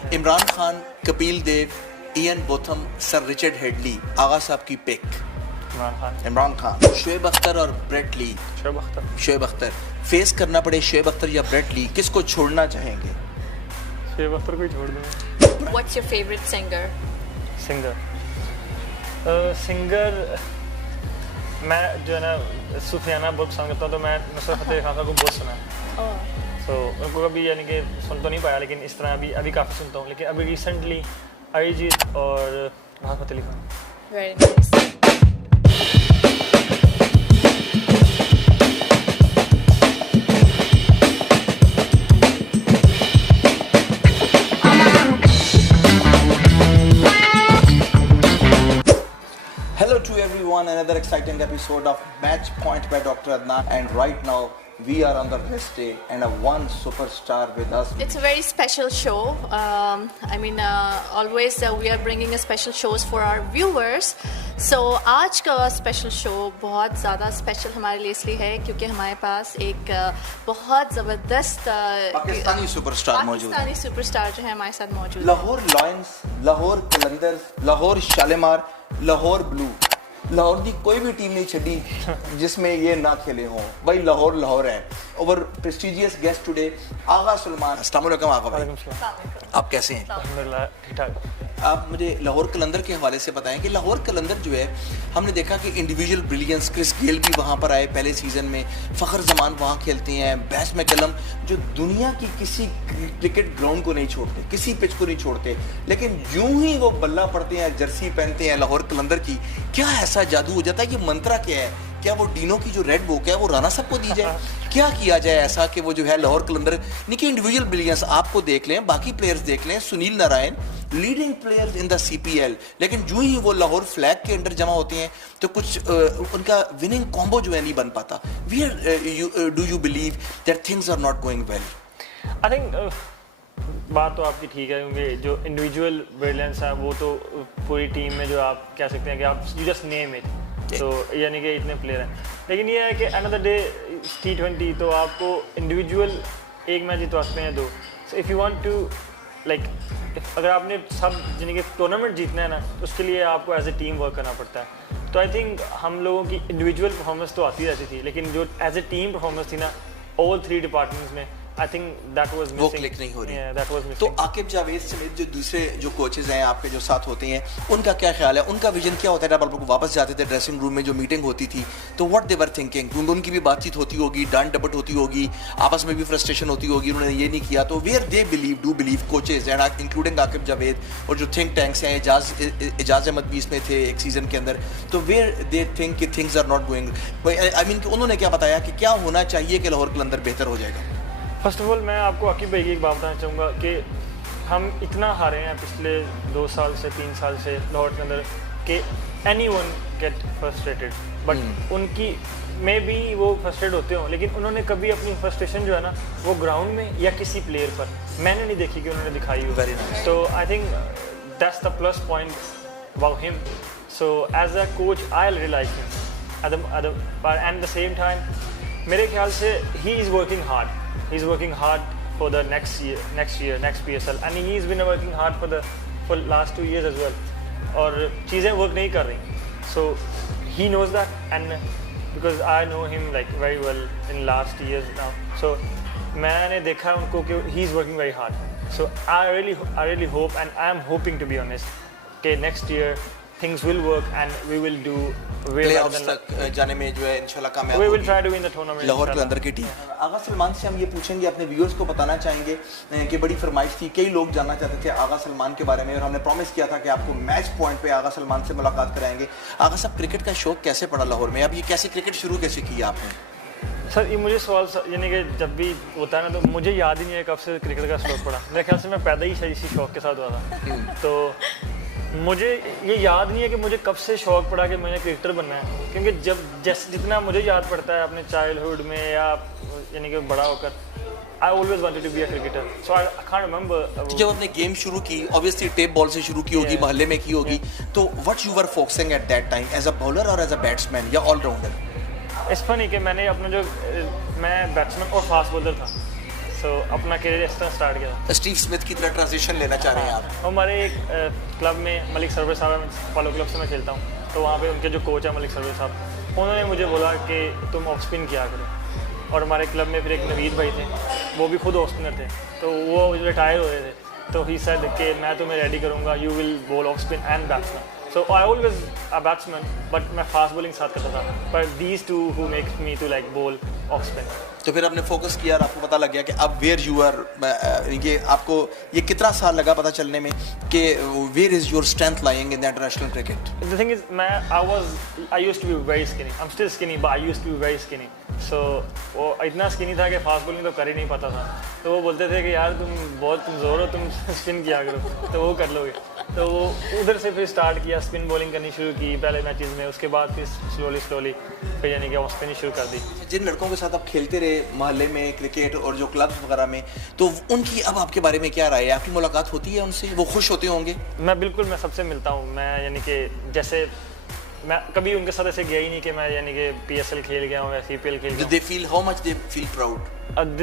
Imran Khan, Kapil Dev, Ian Botham, sir Richard Hadlee, Agha Sahab की pick Imran Khan, Shoaib Akhtar और Brett Lee. Shoaib Akhtar face करना पड़े शोएब अख्तर या ब्रेट ली, किसको छोड़ना चाहेंगे? शोएब अख्तर को ही छोड़ दूंगा। What's your favorite singer? Singer मैं जो है ना सुफियाना बहुत पसंद करता हूँ, तो मैं नुसरत फतेह खान को बहुत सुना है। तो उनको कभी यानी कि सुन तो नहीं पाया, लेकिन इस तरह अभी काफ़ी सुनता हूँ। लेकिन अभी रिसेंटली अरिजीत और राहत Fateh Ali Khan. Very nice. Hello to everyone, another exciting episode of Match Point by Dr. Adnan, and right now we are on the rest day and a one superstar with us. It's a very special show. Always we are bringing a special shows for our viewers. So आज का special show बहुत ज़्यादा special हमारे लिए इसलिए है क्योंकि हमारे पास एक बहुत ज़बरदस्त पाकिस्तानी सुपरस्टार मौजूद है। पाकिस्तानी सुपरस्टार जो है हमारे साथ मौजूद है। लाहौर लायंस, लाहौर कलंदर्स, लाहौर शालीमार, लाहौर ब्लू, लाहौर की कोई भी टीम नहीं छड़ी जिसमें ये ना खेले हों। भाई लाहौर लाहौर है। ओवर प्रेस्टिजियस गेस्ट टुडे आगा सलमान। अस्सलाम वालेकुम आगा भाई, आप कैसे हैं? अल्हम्दुलिल्लाह ठीक ठाक। आप मुझे लाहौर कलंदर के हवाले से बताएं कि लाहौर कलंदर जो है, हमने देखा कि इंडिविजुअल ब्रिलियंस, क्रिस गेल भी वहाँ पर आए पहले सीज़न में, फ़खर जमान वहाँ खेलते हैं, बैस मैकलम जो दुनिया की किसी क्रिकेट ग्राउंड को नहीं छोड़ते, किसी पिच को नहीं छोड़ते, लेकिन यूं ही वो बल्ला पड़ते हैं, जर्सी पहनते हैं लाहौर कलंदर की, क्या ऐसा जादू हो जाता है? ये मंत्रा क्या है? क्या वो डीनो की जो रेड बुक है वो राना साहब को दी जाए? क्या किया जाए ऐसा कि वो जो है लाहौर कलंदर नहीं कि इंडिविजुअल ब्रिलियंस आपको देख लें, बाकी प्लेयर्स देख लें, Sunil Narayan leading players in the CPL, लेकिन जो ही वो लाहौर फ्लैग के अंडर जमा होते हैं तो कुछ उनका विनिंग कॉम्बो जो है नहीं बन पाता। Where do you believe that things are not going well? I think बात तो आपकी ठीक है, क्योंकि जो इंडिविजुअल ब्रिलियंस है वो तो पूरी टीम में जो आप कह सकते हैं कि आप यू जस्ट नेम इट, तो यानी कि इतने प्लेयर हैं। लेकिन ये है कि अनदर डे T20 तो आपको इंडिविजुअल एक मैच जितवा सकते हैं, दो। So if you want to like अगर आपने सब यानी कि टूर्नामेंट जीतना है ना, तो उसके लिए आपको एज ए टीम वर्क करना पड़ता है। तो आई थिंक हम लोगों की इंडिविजुअल परफॉर्मेंस तो आती रहती थी, लेकिन जो एज ए टीम परफॉर्मेंस थी ना ऑल 3 डिपार्टमेंट्स में, I think that was missing, वो क्लिक नहीं हो रही। That was missing. तो आकिब जावेद समेत जो दूसरे जो कोचेज हैं आपके जो साथ होते हैं, उनका क्या ख्याल है? उनका विजन क्या होता है? जब आप लोग वापस जाते थे ड्रेसिंग रूम में, जो मीटिंग होती थी, तो व्हाट दे वर थिंकिंग? उनकी भी बातचीत होती होगी, डांट डपट होती होगी, आपस में भी फ्रस्ट्रेशन होती होगी, उन्होंने ये नहीं किया, तो where they do believe coaches and including Aaqib Javed और जो थिंक टैंक्स हैं, एजाज अहमद भी इसमें थे एक सीजन के अंदर, तो वेयर दे थिंक कि things are not going, I mean उन्होंने क्या बताया कि क्या होना चाहिए कि लाहौर कलंदर बेहतर हो जाएगा? फर्स्ट ऑफ ऑल मैं आपको आकिब भाई की एक बात बताना चाहूँगा कि हम इतना हारे हैं पिछले 2 साल से 3 साल से लाहौर के अंदर कि any one get frustrated, but उनकी में भी वो फ्रस्ट्रेट होते हों, लेकिन उन्होंने कभी अपनी फ्रस्ट्रेशन जो है ना वो ग्राउंड में या किसी प्लेयर पर मैंने नहीं देखी कि उन्होंने दिखाई हो। तो I think that's the plus point about him. So as a coach I really like him at the same time मेरे ख्याल से he is working hard. He's working hard for the next PSL, and he's been working hard for last 2 years as well. और चीज़ें work नहीं कर रही, so he knows that, and because I know him like very well in last years now, so मैंने देखा उनको कि he's working very hard. So I really hope, and I am hoping to be honest, कि next year things will work and we will do playoffs तक जाने में जो है इंशाल्लाह कामयाब we will try to win the tournament. Lahore के अंदर की टीम। आगा सलमान से हम ये पूछेंगे, अपने व्यूअर्स को बताना चाहेंगे कि बड़ी फरमाइश थी, कई लोग जानना चाहते थे आगा सलमान के बारे में, और हमने प्रॉमिस किया था कि आपको मैच पॉइंट पे आगा सलमान से मुलाकात कराएंगे। आगा साहब, क्रिकेट का शौक कैसे पड़ा लाहौर में? अब ये कैसे क्रिकेट शुरू कैसे किया आपने? सर ये मुझे सवाल यानी कि जब भी होता है ना, तो मुझे याद ही नहीं है कब से क्रिकेट का शौक पड़ा। मेरे ख्याल से मैं पैदा ही इसी शौक के साथ हुआ था, तो मुझे ये याद नहीं है कि मुझे कब से शौक पड़ा कि मुझे क्रिकेटर बनना है, क्योंकि जितना मुझे याद पड़ता है अपने चाइल्डहुड में या यानी कि बड़ा होकर, I always wanted to be a cricketer, so I can't remember. जब आपने गेम शुरू की, ऑब्वियसली टेप बॉल से शुरू की होगी, मोहल्ले में की होगी, तो what you were focusing at that time, as a bowler और एज अ बैट्समैन या ऑलराउंडर? इस फनी कि मैंने अपना जो मैं बैट्समैन और फास्ट बॉलर था, सो अपना करियर इस तरह स्टार्ट किया। स्टीव स्मिथ की तरह ट्रांजिशन लेना चाह रहे हैं आप? हमारे एक क्लब में मलिक सरवर साहब फॉलो क्लब से मैं खेलता हूँ, तो वहाँ पे उनके जो कोच है मलिक सरवर साहब, उन्होंने मुझे बोला कि तुम ऑफ स्पिन किया करो। और हमारे क्लब में फिर एक नवीद भाई थे, वो भी खुद ऑफ स्पिनर थे, तो वो रिटायर हो रहे थे, तो ही सेड कि मैं तुम्हें रेडी करूँगा, you will bowl off spin and batsman. So I always a batsman, but मैं फास्ट बॉलिंग साथ करता था, पर these two who make me to like bowl off spin. तो फिर आपने फोकस किया और आपको पता लग गया कि अब वेयर यू आर, ये आपको ये कितना साल लगा पता चलने में कि where is your strength lying in the international cricket? The thing is, I used to be very skinny. I'm still skinny, but I used to be very skinny. So वो इतना स्किनी था कि फास्ट बॉलिंग तो कर ही नहीं पाता था। तो वो बोलते थे कि यार तुम बहुत कमज़ोर हो, तुम स्पिन किया करो, तो वो कर लोगे। तो वो उधर से फिर स्टार्ट किया, स्पिन बॉलिंग करनी शुरू की पहले मैचेस में, उसके बाद फिर स्लोली फिर यानी कि ऑफ स्पिन शुरू कर दी। जिन लड़कों के साथ आप खेलते रहे मोहल्ले में क्रिकेट और जो क्लब्स वगैरह में, तो उनकी अब आपके बारे में क्या राय है? आपकी मुलाकात होती है उनसे? वो खुश होते होंगे? मैं सबसे मिलता हूँ। मैं यानी कि जैसे मैं कभी उनके साथ ऐसे गया ही नहीं कि मैं यानी कि PSL खेल गया हूँ या CPL खेल गया हूँ। They feel how much they feel proud?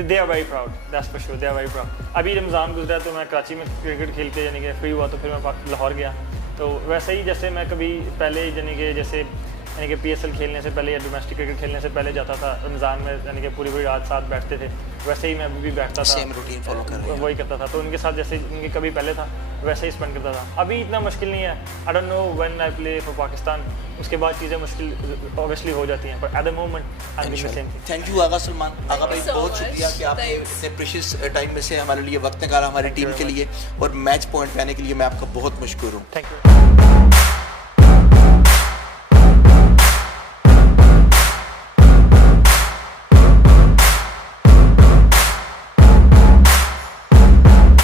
They are very proud, that's for sure, they are very proud. अभी रमज़ान गुजरा तो मैं कराची में क्रिकेट खेल के यानी कि फ्री हुआ, तो फिर मैं लाहौर गया। तो वैसे ही जैसे मैं कभी पहले यानी कि PSL खेलने से पहले या डोमेस्टिक क्रिकेट खेलने से पहले जाता था रमज़ान में, यानी कि पूरी रात साथ बैठते थे, वैसे ही मैं भी बैठता था, सेम रूटीन फॉलो कर रहे हैं। वही करता था। तो उनके साथ जैसे उनके कभी पहले था वैसे ही स्पेंड करता था। अभी इतना मुश्किल नहीं है। I don't know when I play for Pakistan, उसके बाद चीज़ें मुश्किल ऑब्वियसली हो जाती हैं, पर at the moment I am doing the same thing. Thank you Agha Salman. Agha भाई so बहुत much. शुक्रिया कि आपने Thanks. इतने प्रेशियस टाइम में से हमारे लिए वक्त निकाला, हमारी टीम के लिए, और मैच पॉइंट पे आने के लिए मैं आपका बहुत मशकूर हूँ। Thank you.